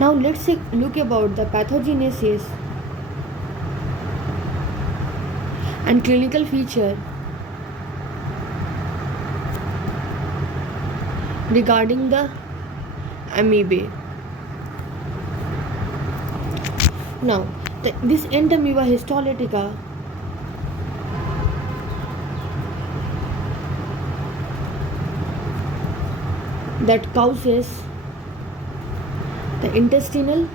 Now let's look about the pathogenesis and clinical feature regarding the amoeba. Now, this Entamoeba histolytica that causes the intestinal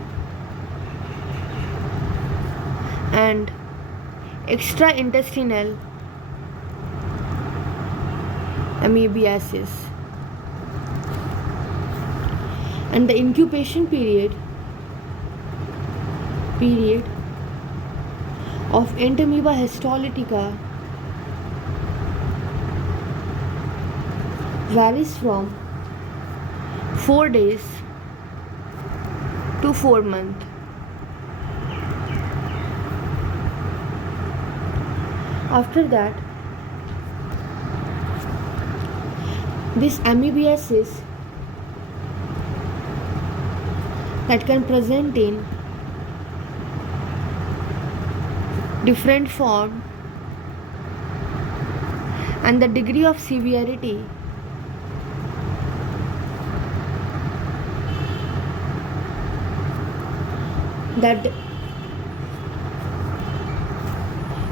and extraintestinal amebiasis, and the incubation period of Entamoeba histolytica varies from 4 days to 4 months. After that, this amebiasis that can present in different form, and the degree of severity that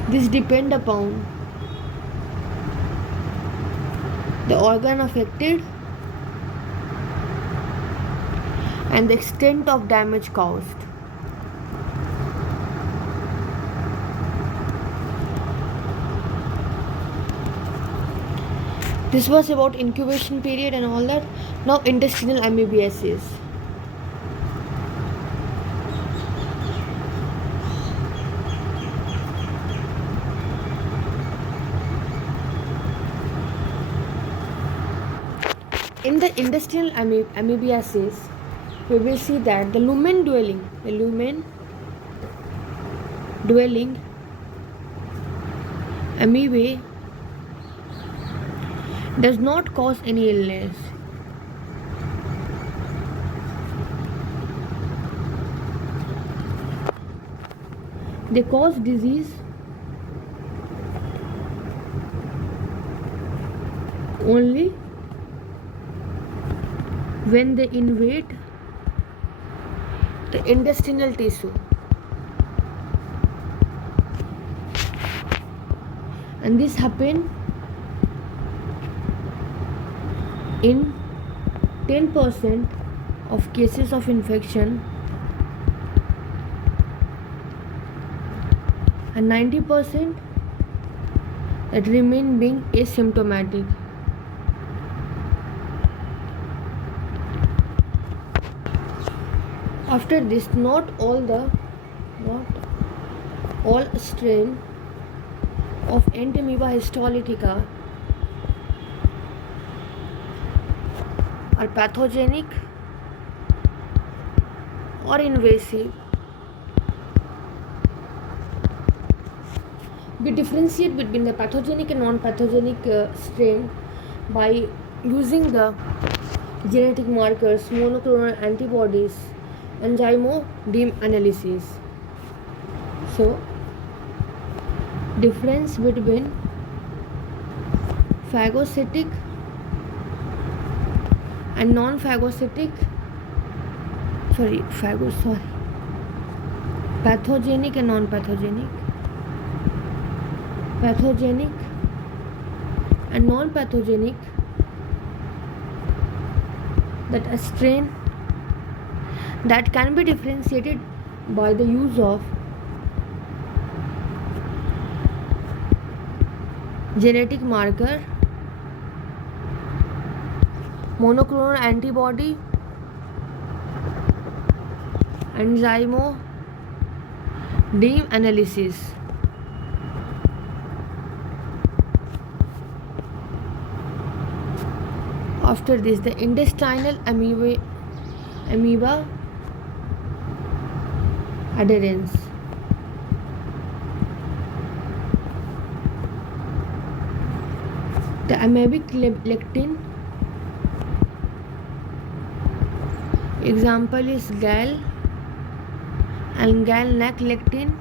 this depend upon the organ affected and the extent of damage caused. This was about incubation period and all that. Now intestinal amebiasis. In the intestinal amebiasis, we will see that the lumen dwelling amoeba does not cause any illness. They cause disease only when they invade the intestinal tissue, and this happen in 10% of cases of infection and 90% that remain being asymptomatic. After this, not all strain of Entamoeba histolytica are pathogenic or invasive. We differentiate between the pathogenic and non-pathogenic strain by using the genetic markers, monoclonal antibodies, enzyme analysis. So, difference between phagocytic and non-phagocytic, pathogenic and non-pathogenic, pathogenic and non-pathogenic, that a strain that can be differentiated by the use of genetic marker, monoclonal antibody, enzyme analysis. After this, the intestinal amoeba adherence. The amoebic lectin Example is gall and gall neck lectin,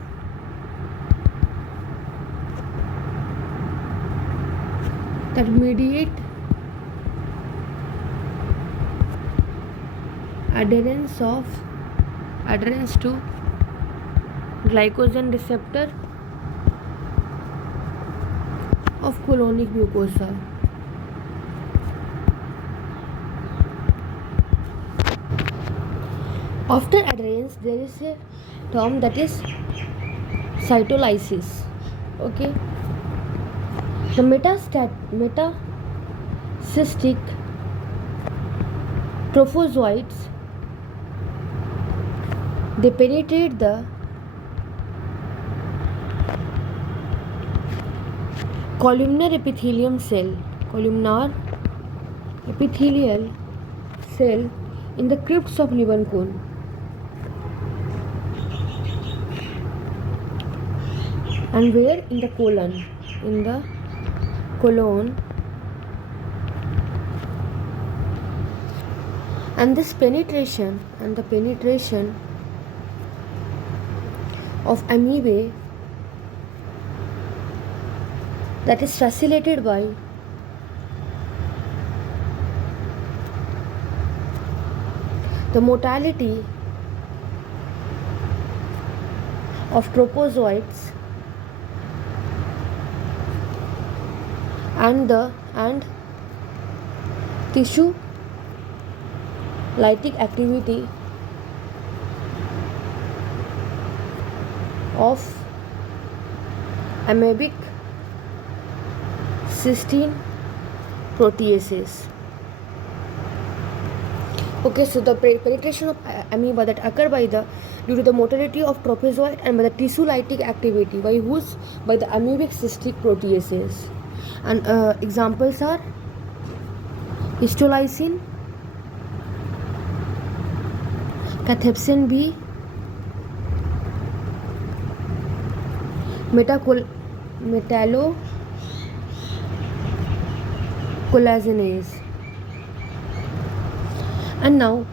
that mediate adherence to glycogen receptor of colonic mucosa. After adherence, there is a term that is cytolysis. Okay, the metacystic trophozoites, they penetrate the columnar epithelial cell in the crypts of Leeuwenhoek. And where? In the colon. And this penetration of amoebae, that is facilitated by the motility of trophozoites and tissue lytic activity of amoebic cystine proteases. Okay, so the penetration of amoeba that occur due to the motility of trophozoite and by the tissue lytic activity by the amoebic cystic proteases. And examples are histolysine, cathepsin B, metallocolagenase. And now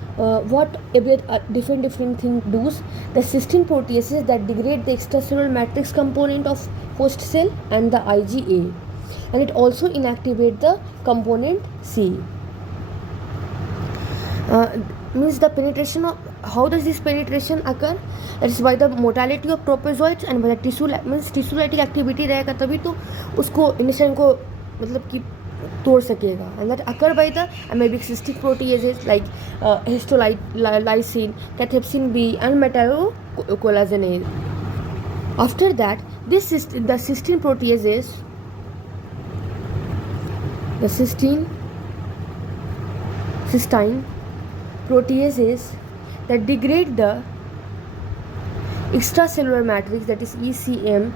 what different things do? The cystine proteases that degrade the extracellular matrix component of host cell and the IgA, and it also inactivates the component C. Means the penetration of, how does this penetration occur? That is by the motility of trophozoites and by the tissue lytic activity रहेगा तभी तो उसको intestine को मतलब कि तोड़ सकेगा. And that occur by the amoebic cystic proteases like histolysine, cathepsin B and metallocolagenase. After that, the cystine proteases, the cystine proteases that degrade the extracellular matrix, that is ECM,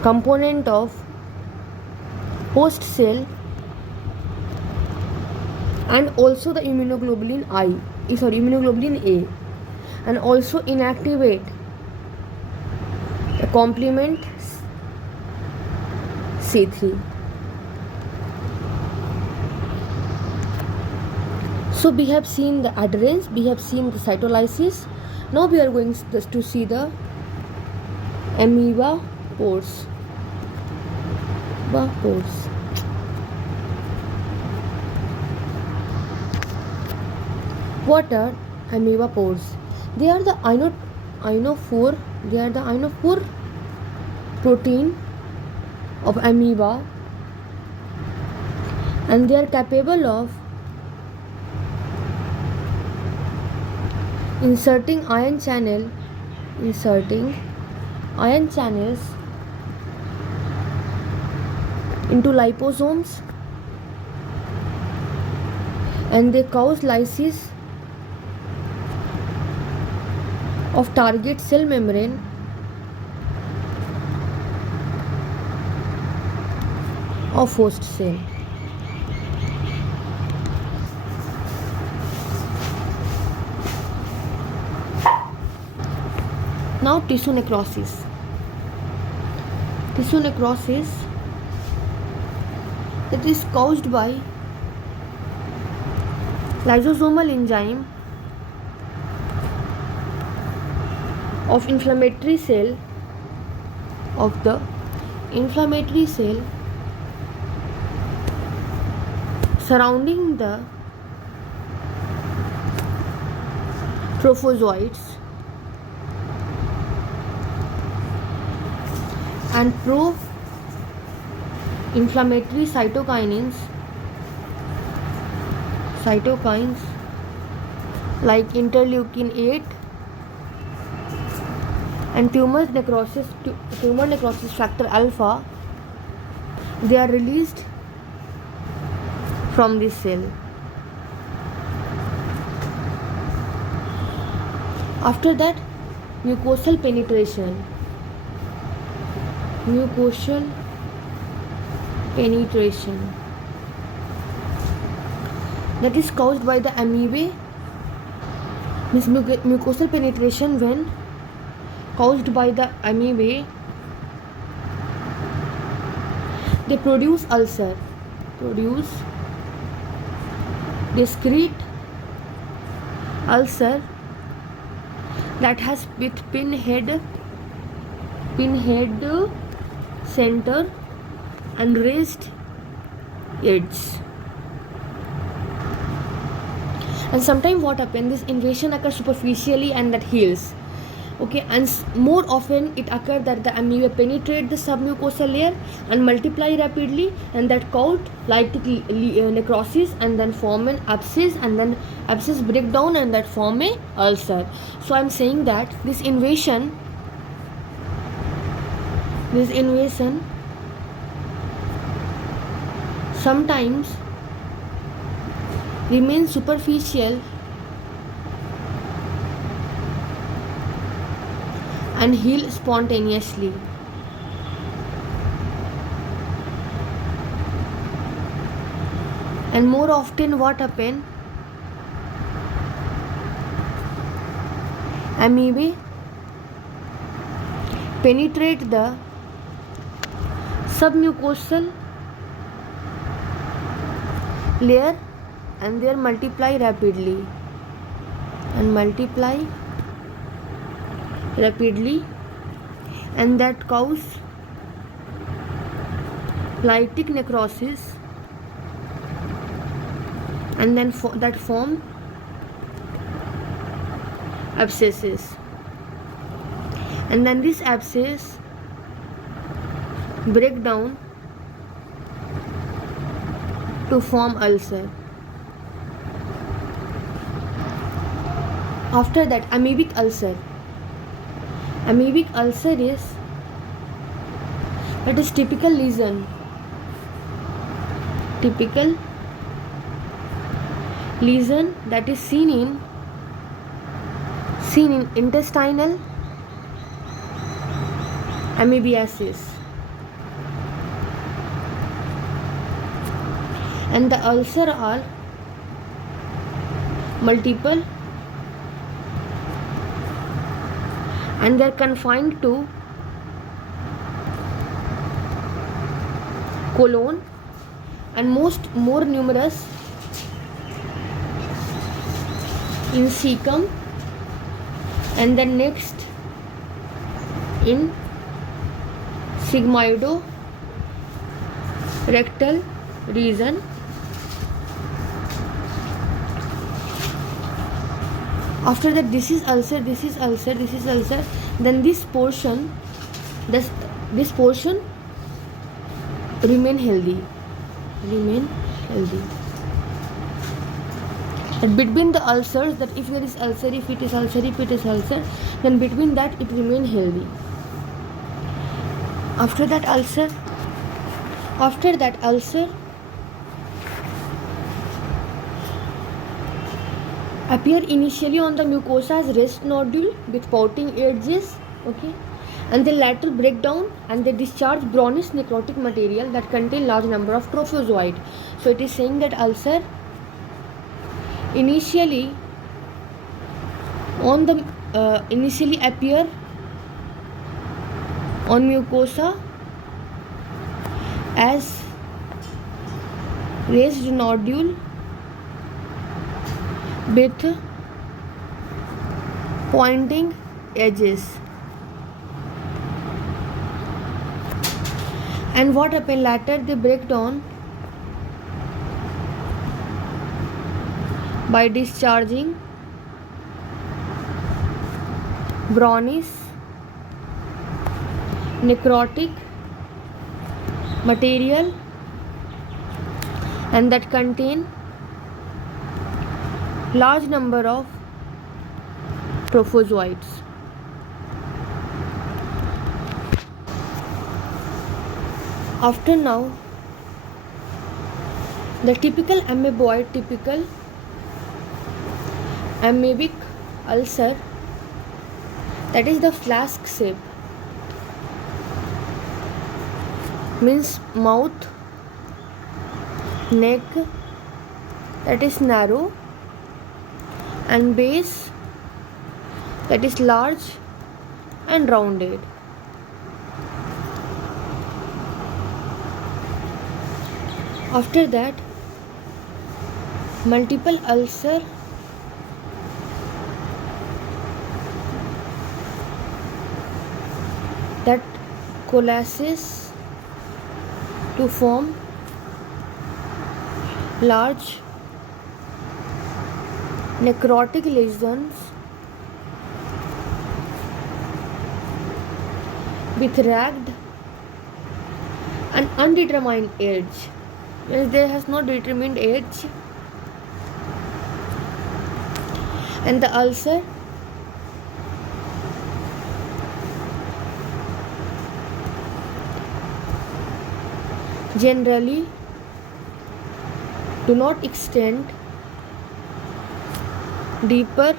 component of host cell and also the immunoglobulin A, and also inactivate the complement C3. So we have seen the adherence, we have seen the cytolysis. Now we are going to see the amoeba pores. What are amoeba pores? They are the ionophore. They are the ionophore protein of amoeba, and they are capable of inserting ion channels into liposomes, and they cause lysis of target cell membrane of host cell. Now tissue necrosis. Tissue necrosis, that is caused by Lysosomal enzyme of inflammatory cell of the inflammatory cell surrounding the trophozoites and pro-inflammatory cytokines like interleukin 8 and tumor necrosis factor alpha, they are released from this cell. After that, mucosal penetration that is caused by the amoebae. Means mucosal penetration when caused by the amoebae, they produce discrete ulcer that has with pinhead center and raised edges. And sometimes what happens, this invasion occurs superficially and that heals. Okay, and more often it occurs that the amoeba penetrate the submucosal layer and multiply rapidly, and that cause lytic necrosis and then form an abscess, and then abscess break down and that form a ulcer. So I'm saying that this invasion sometimes remains superficial and heal spontaneously. And more often what happen, amoebae penetrate the submucosal layer and they multiply rapidly and that cause lytic necrosis and then that form abscesses, and then this abscess break down to form ulcer. After that, amoebic ulcer is typical lesion that is seen in intestinal amebiasis, and the ulcer are multiple and they are confined to colon and more numerous in cecum, and then next in sigmoido-rectal region. After that, this is ulcer, then this portion remain healthy. But between the ulcers, that if there is ulcer, if it is ulcer, then between that it remain healthy. After that ulcer appear initially on the mucosa as rest nodule with pouting edges, okay, and they later break down and they discharge brownish necrotic material that contain large number of trophozoite. So it is saying that ulcer initially appear on mucosa as raised nodule with pointing edges. And what happen later, they break down by discharging brownish necrotic material and that contain large number of trophozoites. After now, the typical amoeboid, typical amoebic ulcer, that is the flask shape, means mouth, neck, that is narrow, and base, that is large and rounded. After that, multiple ulcer that coalesces to form large necrotic lesions with ragged and undetermined edge. Yes, there has no determined edge, and the ulcer generally do not extend deeper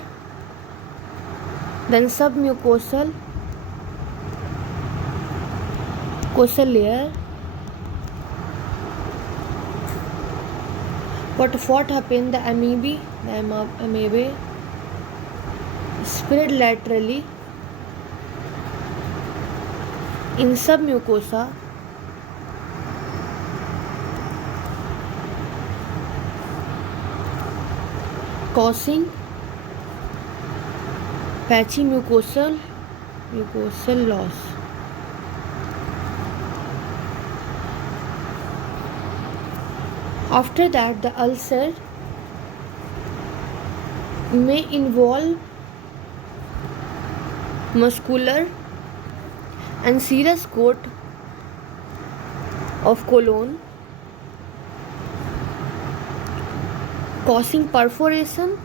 than submucosal layer. But what happened, the amoebae spread laterally in submucosa causing patchy mucosal loss. After that, the ulcer may involve muscular and serous coat of colon, causing perforation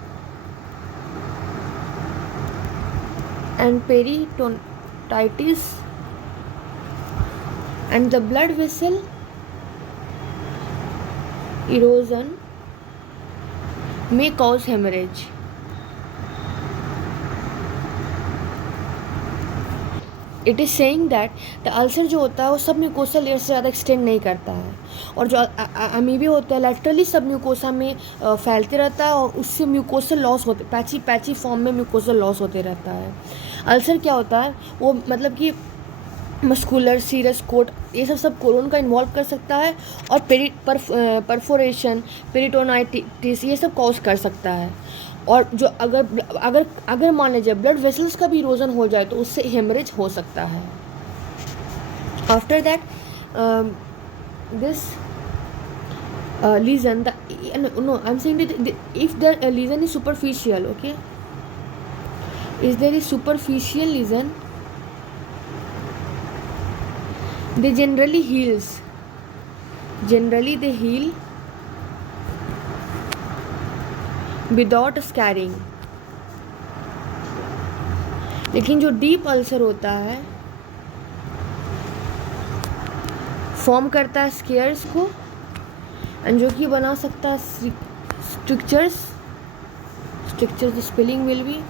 and peritonitis, and the blood vessel erosion may cause hemorrhage. It is saying that the ulcer जो होता है वो सब mucosa layer से ज़्यादा extend नहीं करता है, और जो अमीबिया होता है लैटरली सब म्यूकोसा में फैलते रहता है और उससे म्यूकोसल लॉस होते, पैची फॉर्म में म्यूकोसल लॉस होते रहता है. अल्सर क्या होता है, वो मतलब कि मस्कुलर सीरस कोट ये सब कोलोन का इन्वॉल्व कर सकता है, और परफोरेशन पेरिटोनाइटिस ये सब कॉज कर सकता है. और जो अगर मान लीजिए ब्लड वेसल्स का भी इरोजन हो जाए तो उससे हेमरेज हो सकता है. After that this lesion, I'm saying that if the lesion is superficial, okay, if there is superficial lesion, they generally they heal without scaring. लेकिन जो डीप अल्सर होता है फॉर्म करता है स्केयर्स को, एंड जो कि बना सकता है structures. Spelling will be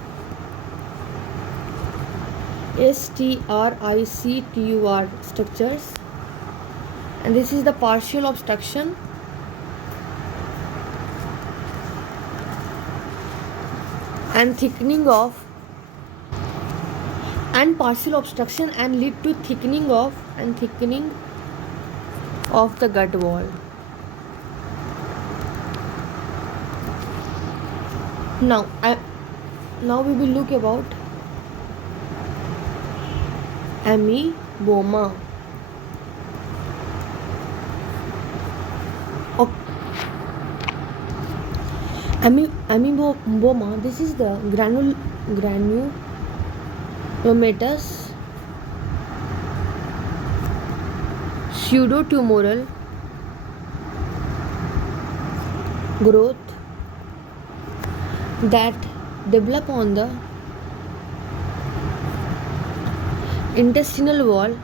STRICTUR structures, and this is the partial obstruction and thickening of and partial obstruction and lead to thickening of the gut wall. Now, now we will look about ameboma. Ameboma. This is the granulomatous pseudotumoral growth that develop on the intestinal wall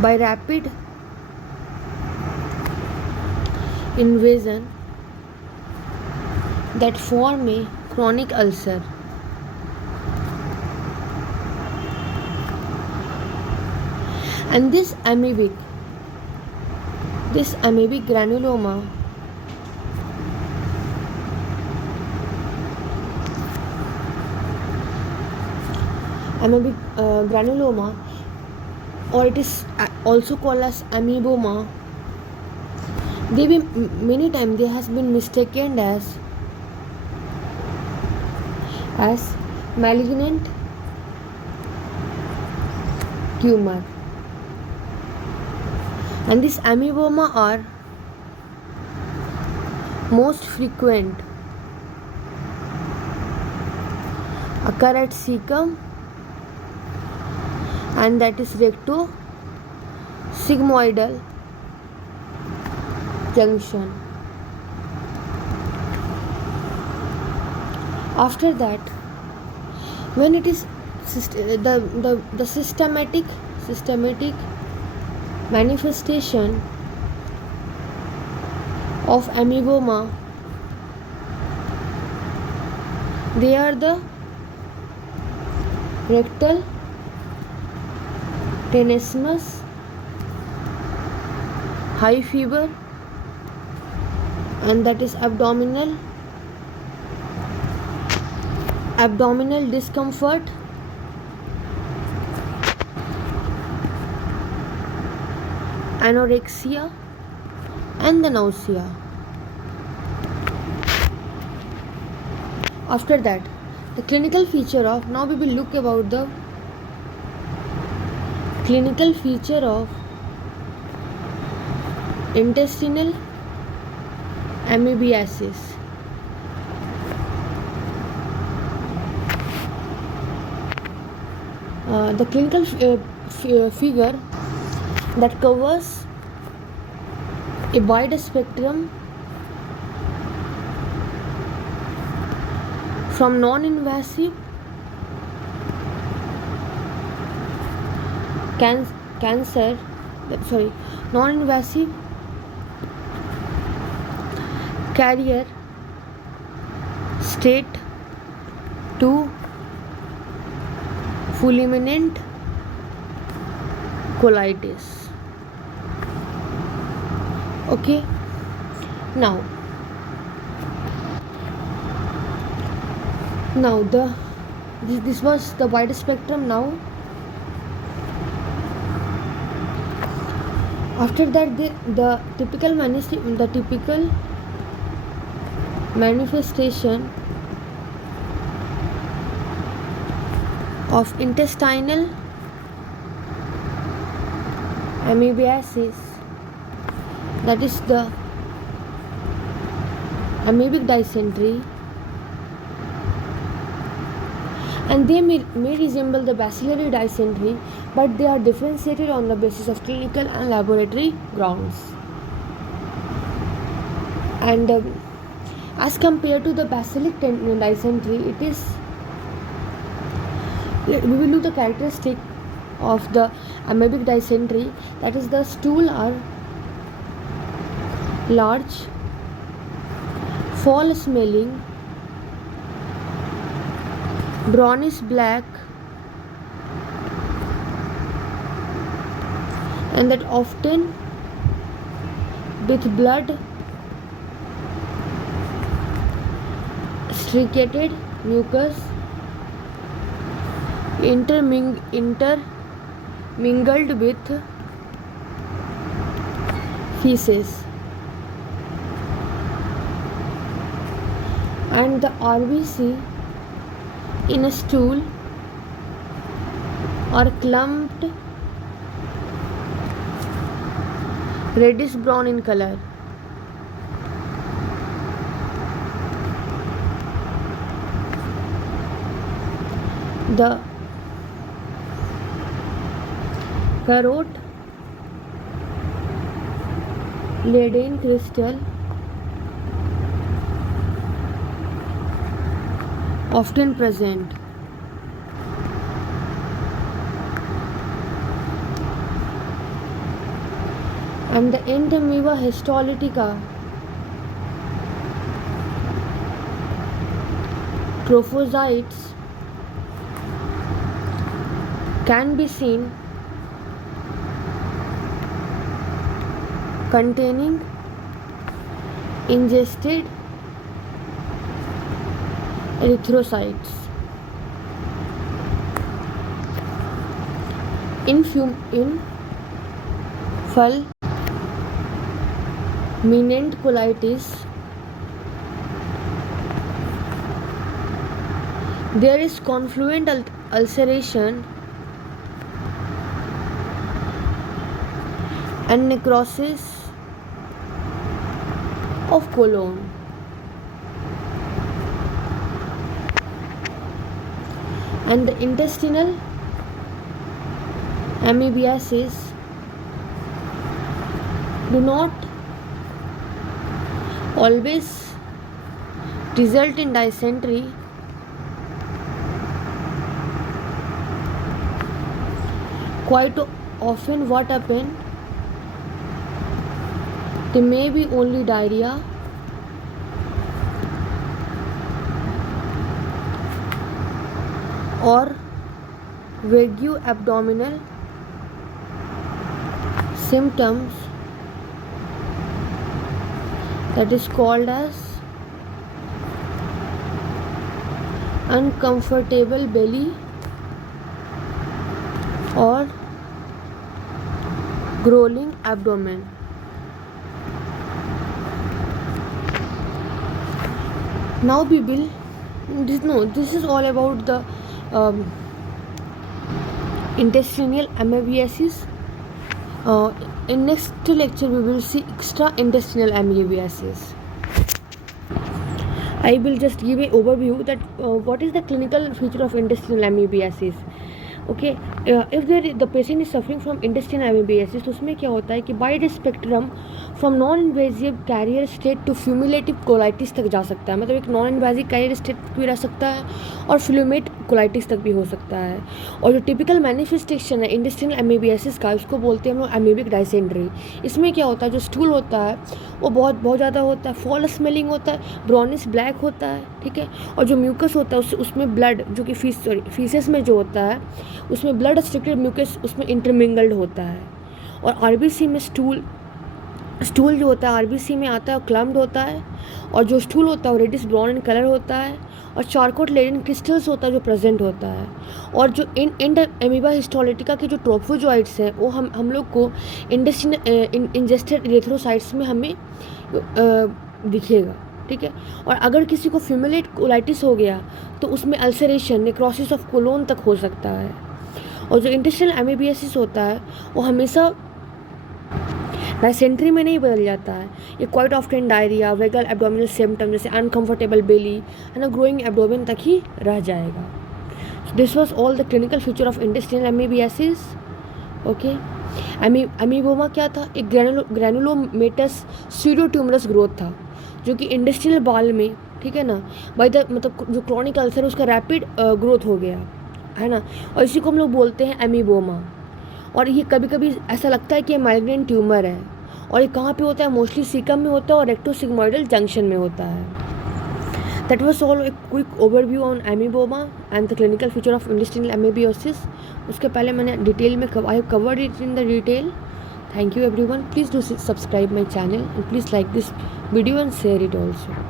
by rapid invasion that form a chronic ulcer. And this amoebic granuloma granuloma, or it is also called as ameboma, many times they has been mistaken as malignant tumor. And this ameboma are most frequent, occur at cecum, and that is recto-sigmoidal junction. After that, when it is the systematic manifestation of ameboma, they are the rectal tenesmus, high fever, and that is abdominal discomfort, anorexia, and the nausea. After that, the clinical feature of, now we will look about the clinical feature of intestinal amebiasis. The clinical figure that covers a wide spectrum from non-invasive non-invasive carrier state to fulminant colitis. Okay, now this was the wide spectrum. Now after that, the typical manifestation of intestinal amebiasis, that is the amoebic dysentery, and they may resemble the bacillary dysentery, but they are differentiated on the basis of clinical and laboratory grounds. And as compared to the bacillaric dysentery, it is, we will look the characteristic of the amoebic dysentery, that is the stool are large, foul smelling, brownish black, and that often with blood striated mucus intermingled with feces. and the RBC in a stool are clumped reddish brown in color. The carrot laden crystal often present. And the Entamoeba histolytica trophozoites can be seen containing ingested erythrocytes. In fulminant colitis, there is confluent ulceration and necrosis of colon. And the intestinal amebiasis do not always result in dysentery. Quite often what happens, there may be only diarrhea or vague abdominal symptoms, that is called as uncomfortable belly or growling abdomen. Now we will this is all about the intestinal amebiasis. In next lecture we will see extra intestinal amebiasis. I will just give an overview that what is the clinical feature of intestinal amebiasis. Okay, if the patient is suffering from intestinal amebiasis, तो उसमें क्या होता है कि wide spectrum from non-invasive carrier state to fulminative colitis तक जा सकता है. मतलब एक non-invasive carrier state भी रह सकता है और fulminate colitis तक भी हो सकता है. और जो typical manifestation है intestinal amebiasis का, उसको बोलते हैं हम लोग amebic dysentery. इसमें क्या होता है, जो स्टूल होता है वो बहुत ज़्यादा होता है, फॉल स्मेलिंग होता है, ब्राउनिश ब्लैक होता है, ठीक है. और जो म्यूकस होता है उसमें ब्लड, जो कि फीसेस में जो होता है उसमें ब्लड रिस्ट्रिक्टेड म्यूकस उसमें इंटरमिंगल्ड होता है. और आरबीसी में स्टूल जो होता है आरबीसी में आता है और क्लम्प्ड होता है. और जो स्टूल होता है वो रेडिश ब्राउन इन कलर होता है और चारकोट लेडन क्रिस्टल्स होता है जो प्रेजेंट होता है. और जो एमीबा हिस्टोलिटिका के जो ट्रोफोजॉइट्स हैं वो हम लोग को इंजेस्टेड इरेथ्रोसाइट्स में हमें दिखेगा, ठीक है. और अगर किसी को फ्यूमुलेट कोलाइटिस हो गया तो उसमें अल्सरेशन नेक्रोसिस ऑफ कोलोन तक हो सकता है. और जो इंटेस्टिनल एमेबियासिस होता है वो हमेशा डायसेंट्री में नहीं बदल जाता है. ये quite often diarrhoea, vague abdominal symptom जैसे अनकंफर्टेबल बेली है ना, ग्रोइंग एब्डोमेन तक ही रह जाएगा. This was all the clinical feature of intestinal amoebiasis. Okay, amoeboma क्या था, एक ग्रैनुलोमेटस स्यूडोट्यूमरस ग्रोथ था जो कि इंटेस्टिनल बाल में, ठीक है ना, बाय द मतलब जो क्रॉनिक अल्सर उसका रैपिड ग्रोथ हो गया है ना. और इसी को हम लोग बोलते हैं अमीबोमा. और ये कभी कभी ऐसा लगता है कि ये माइग्रेन ट्यूमर है. और ये कहाँ पे होता है, मोस्टली सीकम में होता है और रेक्टोसिग्मोइडल जंक्शन में होता है. That was all a quick overview on amoeboma and the clinical feature of intestinal amoebiasis. उसके पहले मैंने डिटेल में I have covered it in the detail. Thank you everyone. Please do subscribe my channel and please like this video and share it also.